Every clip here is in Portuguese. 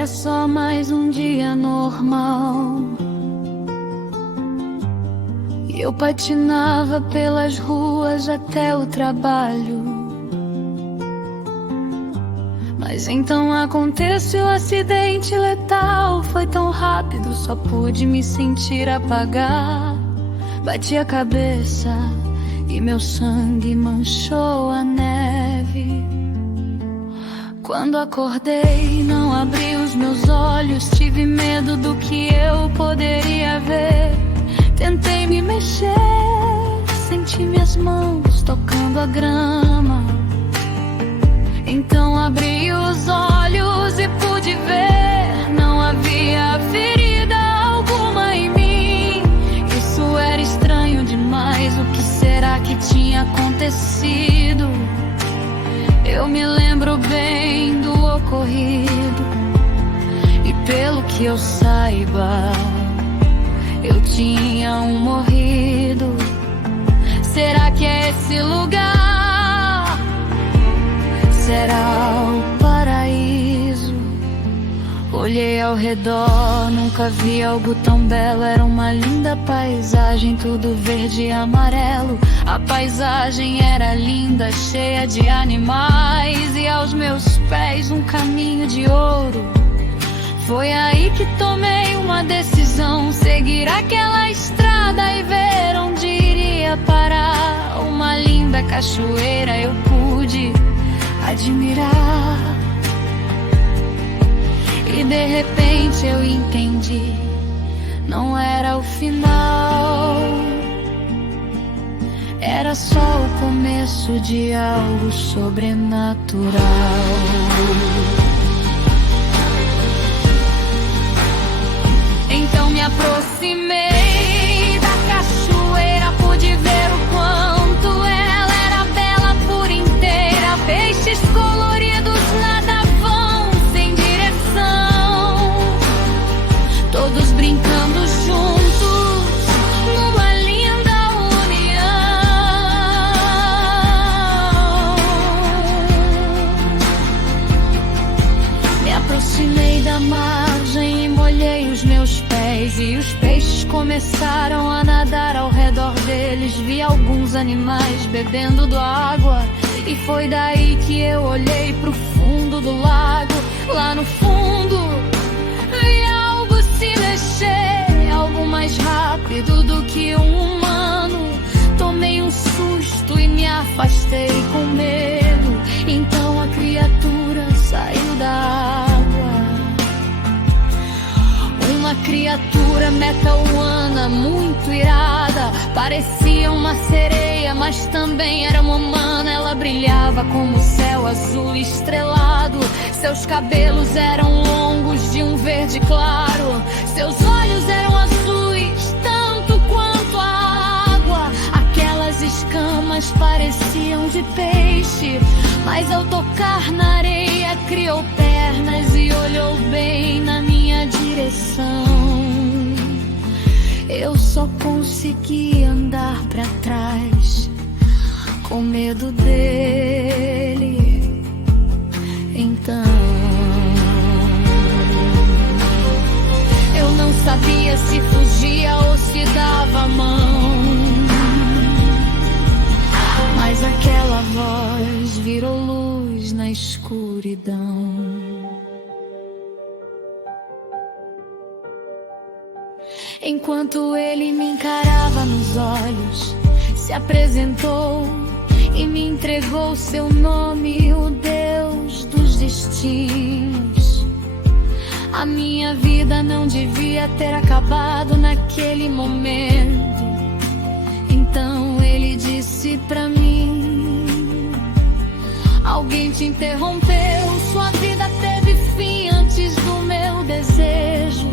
Era só mais um dia normal. E eu patinava pelas ruas até o trabalho. Mas então aconteceu o acidente letal. Foi tão rápido, só pude me sentir apagar. Bati a cabeça e meu sangue manchou a neve. Quando acordei, não abri os meus olhos. Tive medo do que eu poderia ver. Tentei me mexer, senti minhas mãos tocando a grama. Então abri os olhos e pude ver. Não havia ferida alguma em mim. Isso era estranho demais. O que será que tinha acontecido? Eu me lembro bem do ocorrido. E pelo que eu saiba, eu tinha morrido. Será que é esse lugar? Será o paraíso? Olhei ao redor, nunca vi algo tão belo. Era uma linda paisagem, tudo verde e amarelo. A paisagem era linda, cheia de animais. E aos meus pés um caminho de ouro. Foi aí que tomei uma decisão: seguir aquela estrada e ver onde iria parar. Uma linda cachoeira eu pude admirar. E de repente eu entendi, não era o final. Era só o começo de algo sobrenatural. Então me aproximei da cachoeira, pude ver o quanto ela era bela por inteira. Peixes coloridos nadavam sem direção, todos brincando juntos numa linda união. Me aproximei da margem e molhei os meus pés, e os peixes começaram a nadar ao redor deles. Vi alguns animais bebendo da água, e foi daí que eu olhei pro fundo do lago. Lá no fundo vi algo se mexer, algo mais rápido do que um humano. Tomei um susto e me afastei com medo. Então a criatura saiu da água. Uma criatura meta-humana muito irada. Parecia uma sereia, mas também era uma humana. Ela brilhava como o céu azul estrelado. Seus cabelos eram longos de um verde claro. Seus olhos eram azuis, tanto quanto a água. Aquelas escamas pareciam de peixe, mas ao tocar na areia criou pernas e olhou bem na minha direção. Eu só consegui andar pra trás, com medo dele. Então eu não sabia se fugia ou se dava a mão, mas aquela voz virou luz na escuridão. Enquanto ele me encarava nos olhos, se apresentou e me entregou seu nome, o Deus dos destinos. A minha vida não devia ter acabado naquele momento. Então ele disse pra mim: alguém te interrompeu, sua vida teve fim antes do meu desejo.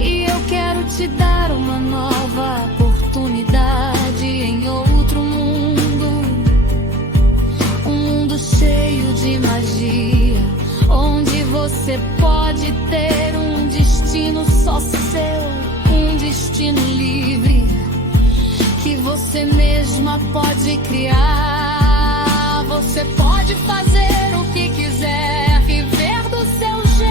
E eu quero te dar uma nova oportunidade em outro mundo. Um mundo cheio de magia, onde você pode ter um destino só seu, um destino livre, que você mesma pode criar. Você pode fazer o que quiser, viver do seu jeito.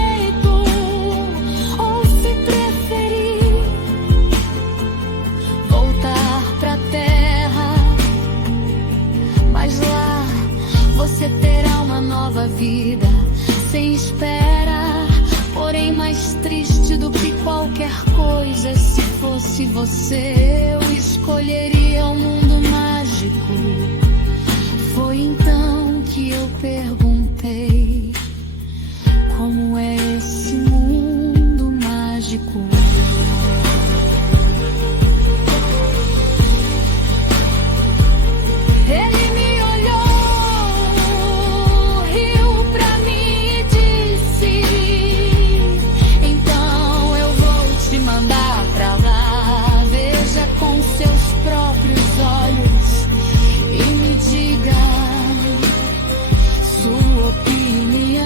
fosse você, eu escolheria um mundo mágico. Foi então que eu perguntei: como é esse mundo mágico? Ele me olhou, riu pra mim e disse: então eu vou te mandar pra lá. Veja com seus próprios olhos e me diga sua opinião.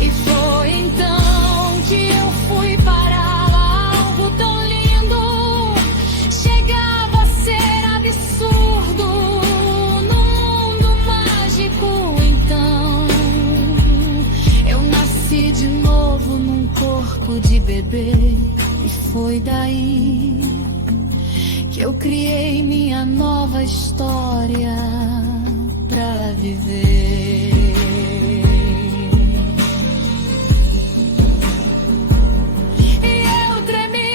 E foi então que eu fui parar lá. Algo tão lindo chegava a ser absurdo no mundo mágico. Então eu nasci de novo num corpo de bebê, e foi daí que eu criei minha nova história pra viver. E eu tremi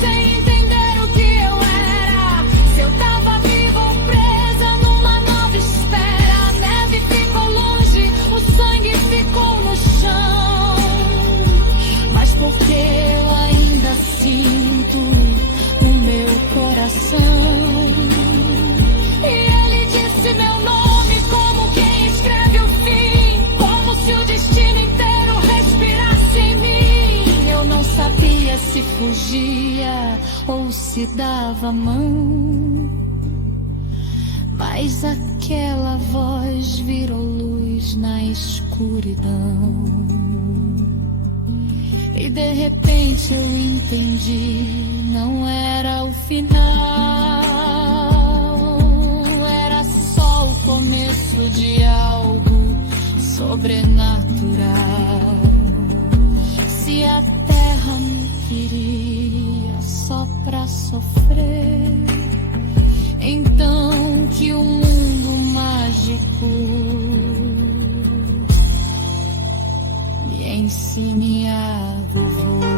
sem entender o que eu era, se eu tava viva ou presa numa nova espera. A neve ficou longe, o sangue ficou no chão, mas porque eu ainda sinto o meu coração. E ele disse meu nome como quem escreve o fim, como se o destino inteiro respirasse em mim. Eu não sabia se fugia ou se dava a mão, mas aquela voz virou luz na escuridão. E de repente eu entendi, não era o final, era só o começo de algo sobrenatural. Se a terra me queria só pra sofrer, então que o mundo mágico me ensine a viver.